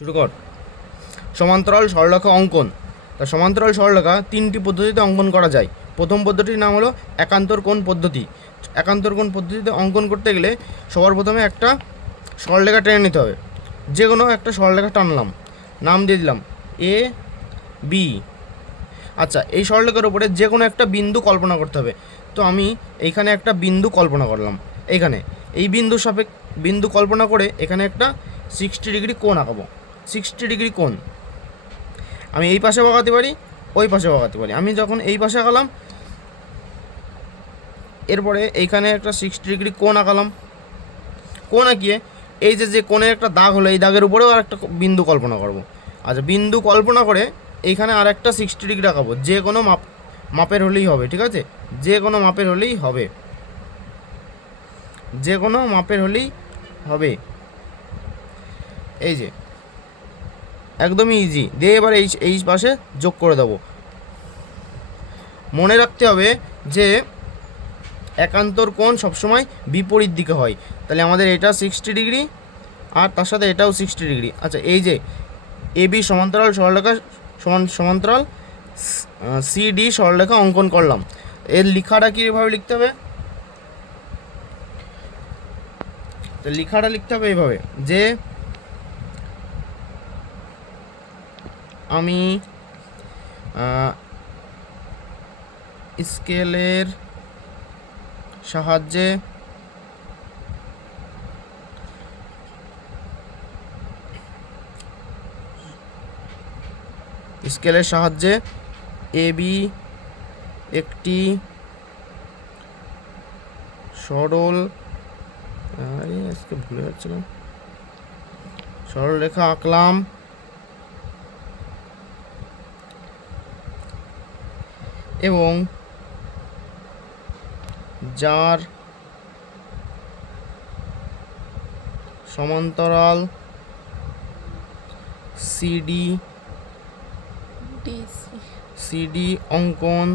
শুরু কর। সমান্তরাল সরলরেখা অঙ্কন। তা সমান্তরাল সরলরেখা তিনটি পদ্ধতিতে অঙ্কন করা যায়। প্রথম পদ্ধতির নাম হলো একান্তর কোণ পদ্ধতি। একান্তর কোণ পদ্ধতিতে অঙ্কন করতে গেলে সবার প্রথমে একটা সরলরেখা টেনে নিতে হবে। যে কোনো একটা সরলরেখা টানলাম, নাম দিয়ে দিলাম এ বি। আচ্ছা, এই সরলরেখার উপরে যে কোনো একটা বিন্দু কল্পনা করতে হবে। তো আমি এইখানে একটা বিন্দু কল্পনা করলাম। এইখানে এই বিন্দু কল্পনা করে এখানে একটা 60 ডিগ্রি কোণ আঁকাবো। 60 ডিগ্রি কোণ আমি এই পাশে বাঁকাতে পারি, ওই পাশে বাঁকাতে পারি। আমি যখন এই পাশে আঁকালাম, এরপরে এইখানে একটা 60 ডিগ্রি কোণ আঁকালাম। কোণ আঁকিয়ে এই যে কোণের একটা দাগ হলো, এই দাগের উপরেও আর একটা বিন্দু কল্পনা করব। আচ্ছা, বিন্দু কল্পনা করে এইখানে আর একটা 60 ডিগ্রি আঁকাবো। যে কোনো মাপের হলেই হবে, ঠিক আছে? যে কোনো মাপের হলেই হবে, যে কোনো মাপের হলেই হবে। এই যে একদমই ইজি দিয়ে এবার এই পাশে যোগ করে দেবো। মনে রাখতে হবে যে একান্তর কোণ সবসময় বিপরীত দিকে হয়। তাহলে আমাদের এটা 60 ডিগ্রি আর তার সাথে এটাও 60 ডিগ্রি। আচ্ছা, এই যে এ বি সমান্তরাল সরলরেখা সমান্তরাল সিডি সরলরেখা অঙ্কন করলাম। এর লেখাটা কীভাবে লিখতে হবে? তো লেখাটা লিখতে হবে এইভাবে যে আমি স্কেলের সাহায্যে এ বি একটি সরল আজকে ভুলে যাচ্ছিলাম সরলরেখা আঁকলাম এবং যার সমান্তরাল সিডি অঙ্কন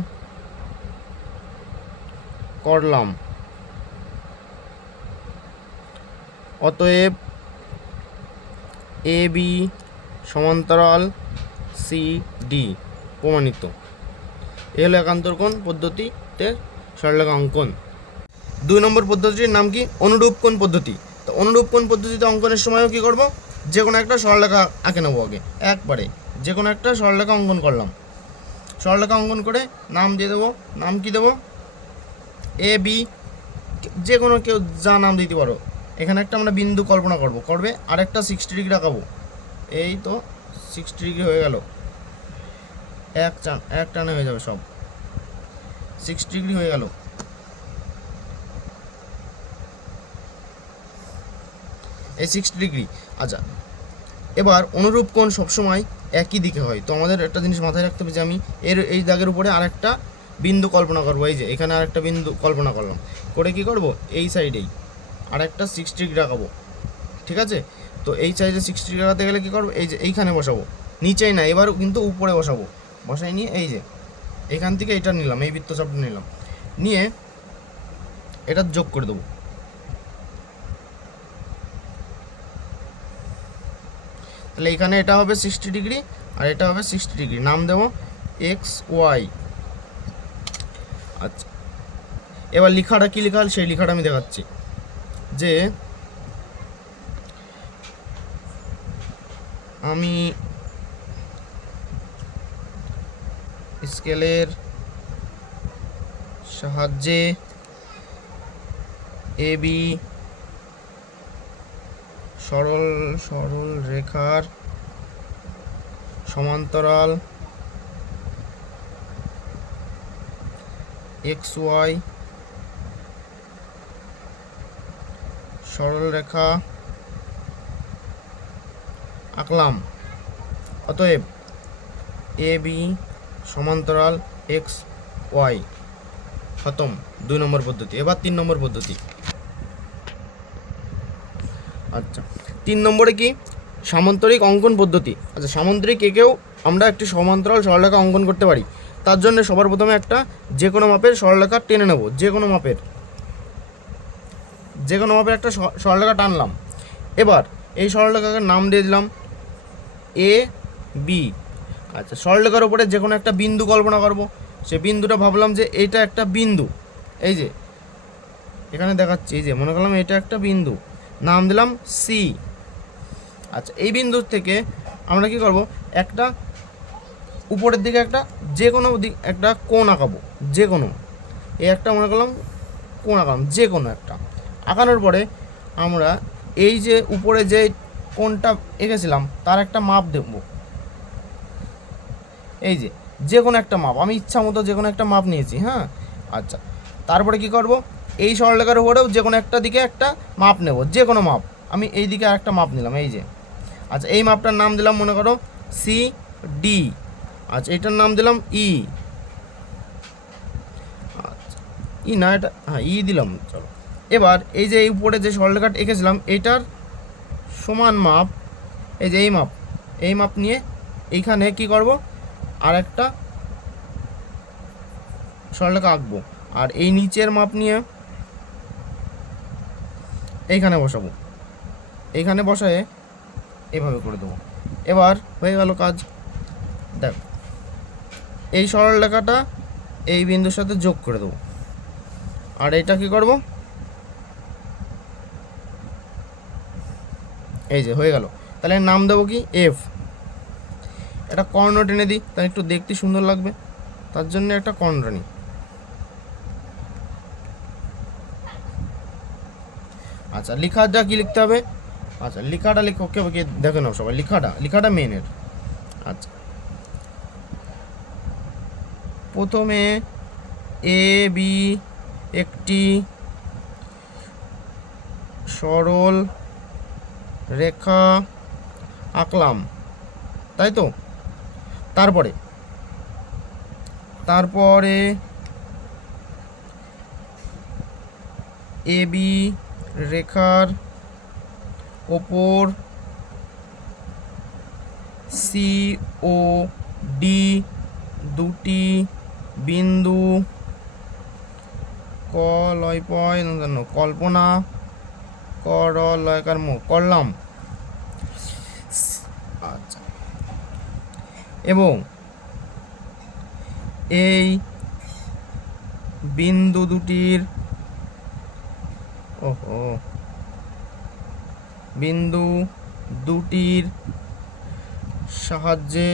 করলাম। অতএব এ বি সমান্তরাল সিডি প্রমাণিত। এ হলো একান্তর কোণ পদ্ধতিতে সরলরেখা অঙ্কন। 2 নম্বর পদ্ধতির নাম কি? অনুরূপ কোণ পদ্ধতি। তো অনুরূপ কোণ পদ্ধতিতে অঙ্কনের সময়ও কী করব? যে কোনো একটা সরলরেখা আঁকে নেবো আগে একবারে। যে কোনো একটা সরলরেখা অঙ্কন করলাম। সরলরেখা অঙ্কন করে নাম দিয়ে দেবো। নাম কি দেবো? A B. যে কোনো কেউ যা নাম দিতে পারো। এখানে একটা আমরা বিন্দু কল্পনা করবে আরেকটা 60 ডিগ্রি আঁকাবো। এই তো 60 ডিগ্রি হয়ে গেল। এক টানে হয়ে যাবে সব। 60 ডিগ্রি হয়ে গেল। এই 60 ডিগ্রি। আচ্ছা, এবার অনুরূপ কোণ সবসময় একই দিকে হয়। তো আমাদের একটা জিনিস মাথায় রাখতে হবে যে আমি এই দাগের উপরে আরেকটা বিন্দু কল্পনা করবো। এই যে এখানে আরেকটা বিন্দু কল্পনা করলাম করে কি করব? এই সাইডেই আরেকটা 60 ডিগ্রি আঁকাবো, ঠিক আছে? তো এই সাইডে 60 ডিগ্রি আঁকাতে গেলে কী করবো? এই যে এইখানে বসাবো, নিচেই না, এবার কিন্তু উপরে বসাবো। বসাই নিয়ে এই যে এখান থেকে এটা নিলাম, এই বৃত্তচাপটা নিলাম, নিয়ে এটা যোগ করে দেবো। তাহলে এখানে এটা হবে 60 ডিগ্রি আর এটা হবে 60 ডিগ্রি। নাম দেবো এক্স ওয়াই। আচ্ছা, এবার লেখাটা কী লেখা সেই লেখাটা আমি দেখাচ্ছি যে আমি স্কেলের সাহায্যে এ বি সরল রেখার সমান্তরাল এক্স ওয়াই সরল রেখা আঁকলাম। অতএব এ বি সমান্তরাল এক্স ওয়াই। খতম 2 নম্বর পদ্ধতি। এবার 3 নম্বর পদ্ধতি। আচ্ছা, 3 নম্বরে কি? সামান্তরিক অঙ্কন পদ্ধতি। আচ্ছা, সামান্তরিক একেও আমরা একটি সমান্তরাল সরলরেখা অঙ্কন করতে পারি। তার জন্য সবার প্রথমে একটা যে কোনো মাপের সরলরেখা টেনে নেব। যে কোনো মাপের একটা সরলরেখা টানলাম। এবার এই সরলরেখাকে নাম দিয়ে দিলাম এ বি। আচ্ছা, সরলরেখার উপরে যে কোনো একটা বিন্দু কল্পনা করব। সে বিন্দুটা ভাবলাম যে এটা একটা বিন্দু, এই যে এখানে দেখাচ্ছি, এই যে মনে করলাম এটা একটা বিন্দু, নাম দিলাম সি। আচ্ছা, এই বিন্দুর থেকে আমরা কি করব, একটা উপরের দিকে একটা যে কোনো দিক একটা কোণ আঁকাবো, যে কোনো এই একটা মনে করলাম কোণ আঁকালাম, যে কোনো একটা আঁকানোর পরে আমরা এই যে উপরে যে কোণটা এঁকেছিলাম তার একটা মাপ দেব। এই যে যে কোনো একটা মাপ, আমি ইচ্ছা মতো যে কোনো একটা মাপ নিয়েছি, হ্যাঁ। আচ্ছা, তারপরে কি করব, এই সরলরেখার উপরেও যে কোনো একটা দিকে একটা মাপ নেব, যে কোনো মাপ। আমি এই দিকে আর একটা মাপ নিলাম, এই যে। আচ্ছা, এই মাপটার নাম দিলাম মনে করো সি ডি। আচ্ছা, এটার নাম দিলাম ই। আচ্ছা, ই না, এটা হ্যাঁ ই দিলাম, চলো। এবার এই যে এই উপরে যে সরলরেখাটা এঁকেছিলাম এটার সমান মাপ, এই যে এই মাপ নিয়ে এইখানে কি করব, আর একটা সরলরেখা আঁকবো, আর এই নিচের মাপ নিয়ে এইখানে বসাবো, এইখানে বসায়ে এভাবে করে দেবো। এবার হয়ে গেল কাজ। দেখ, এই সরলরেখাটা এই বিন্দুর সাথে যোগ করে দেবো, আর এটা কি করব, এই যে হয়ে গেল। তাহলে নাম দেবো কি, এফ। একটা কর্ণ টেনে দিই, তাহলে একটু দেখতে সুন্দর লাগবে, তার জন্য একটা কর্ণ নিই। আচ্ছা, লেখার যা কি লিখতে হবে, আচ্ছা লেখাটা লিখো, কে দেখে নাও সবাই, লেখাটা মেনের। আচ্ছা, প্রথমে এ বি একটি সরল রেখা আঁকলাম, তাই তো। তারপরে এ বি রেখার ওপর সি ও ডি দুটি বিন্দু কল্পনা করলাম। আচ্ছা, এবং এই বিন্দু দুটির সাহায্যে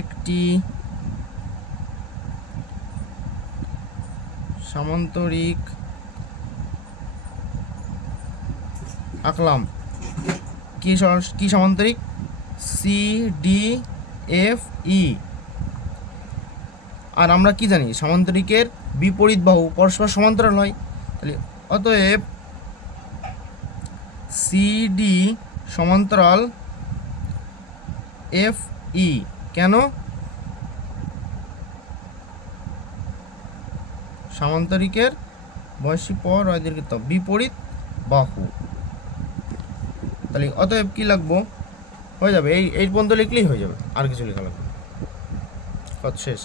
একটি সামান্তরিক আঁকলাম। কি সামান্তরিক, সি ডি এফ ই। আর আমরা কি জানি, সামান্তরিকের বিপরীত বাহু পরস্পর সমান্তরাল হয়। তাহলে অতএব সি ডি সমান্তরাল এফ ই। কেন, সামান্তরিকের বয়সী পর বিপরীত বাহু। তাহলে অতএব কি লাগবো, হয়ে যাবে, এই পর্যন্ত লিখলেই হয়ে যাবে, আর কিছু লেখা লাগবে, শেষ।